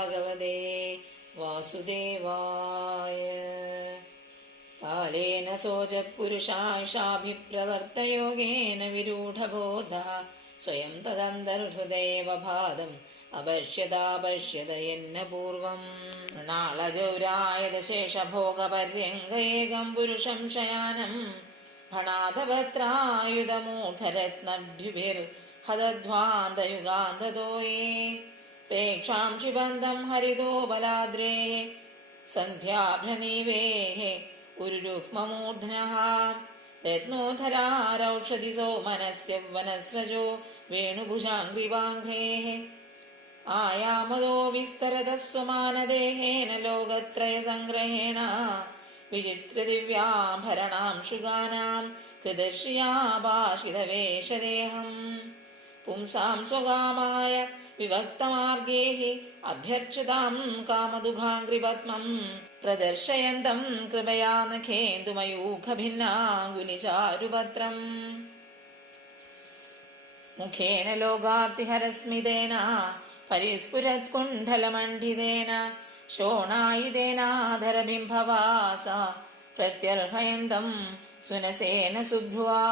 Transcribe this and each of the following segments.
ഭഗവതേ വാസുദേവായ കാലേന ശോചപുരുഷാഷാഭിപ്രവർത്തയോഗേന വിരൂഢബോധ സ്വയം തദന്തർഹൃദയവഭാതം അപശ്യതാപശ്യത എന്ന പൂർവം മൃണാളഗൗരായത ശേഷഭോഗപര്യങ്കേകം പുരുഷം ശയാനം ഫണാതപത്രായുധമൂർധരത്നദ്യുഭിർ ഹതധ്വാന്തയുഗാന്തതോയേ പ്രേക്ഷാം ശിബന്ധം ഹരിതോ ബലാദ്രേ സന്ധ്യാഭ്രനീവേः ഉരുരുക്മമൂർധനः രത്നോധരാരൗഷധി സോമനസ്യ വനസ്രജോ വേണുഭുജാംഗ്രിവാഘ്രേः ആയാമതോ വിസ്തരത സ്വമാനദേഹേന ലോകത്രയസംഗ്രഹേണ വിചിത്രദിവ്യാഭരണാം ശുഗാനാം കൃതശ്രിയാഭാഷിതവേഷദേഹം പുംസാം സ്വകാമായ വിഭക്തമാർഗേ അഭ്യർച്ചതാം കാമദുഘാംഗ്രിപത്മം പ്രദർശയന്തം കൃപയാ നഖേന്ദുമയൂഖഭിന്നാങ്കുലിചാരുപത്രം മുഖേന ലോകാർത്തിഹരസ്മിതേന പരിസ്ഫുരത്കുണ്ഠലമണ്ഡിതേന ശോണായിതേനാധരബിംബവാസ പ്രത്യർഹയന്തം സുനസേന സുഭ്രുവാ.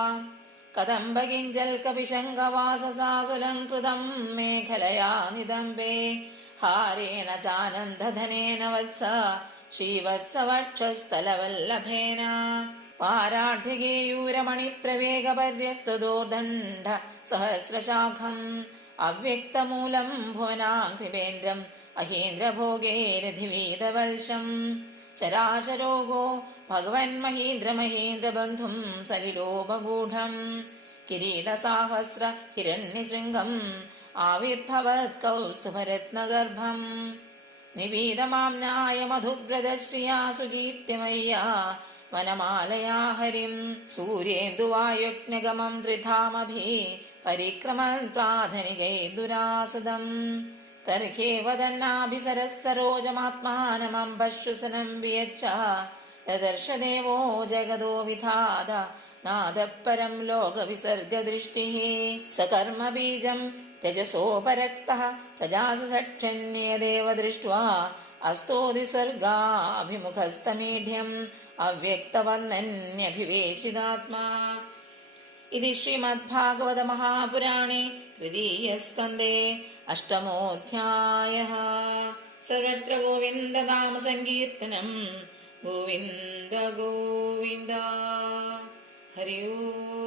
കദംബകിഞ്ചൽക്കപിശങ്കവാസസാസുലംകൃതം മേഖലയാ നിദംബേ ഹാരേണ ചാനന്ദധനേന വത്സ ശ്രീവത്സവക്ഷസ്ഥലവല്ലഭേന. പാരാഠ്യഗേയൂരമണിപ്രവേഗപര്യസ്തുതോദണ്ഡ സഹസ്രശാഖം. അവ്യക്തമൂലം ഭുവനാഘ്രിപേന്ദ്രം അഹീന്ദ്രഭോഗേരധിവീതവൽഷം. ചരാചരോഗോ ഭഗവന്മഹീന്ദ്രമഹീന്ദ്രബന്ധും സലിലോപഗൂഢം കിരീടസാഹസ്ര ഹിരണ്യശൃംഗം ആവിർഭവത് കൗസ്തുഭരത്നഗർഭം നിപീതമാംനായ മധുബ്രതശ്രിയാ സുകീർത്തിമയ്യ വനമാലയാ ഹരിം സൂര്യേന്ദുവായുജ്ഞഗമം ത്രിധാമഭി പരിക്രമൻ പ്രാധനികൈ ദുരാസദം തർഹേ വതന്നാഭിസരസരോജമാത്മാനമംബശ്വസനം വിയച്ച ദർശദേവോ ജഗതോ വിധാത നാദപരം ലോകവിസർഗദൃഷ്ടി സകർമ്മബീജം രജസോപരക്തഃ പ്രജാസക്ഷണ്യേദേവ ദൃഷ്ട്വാ അസ്തോ വിസർഗാഭിമുഖസ്തമീഢ്യം അവ്യക്തവർണന്യഭിവേശിതാത്മാ ഇതി ശ്രീമദ്ഭാഗവത മഹാപുരാണേ तृतीयस्कन्दे अष्टमोऽध्यायः। सर्वत्र गोविन्दनामसङ्कीर्तनम् गोविन्द गोविन्द। हरि ओम्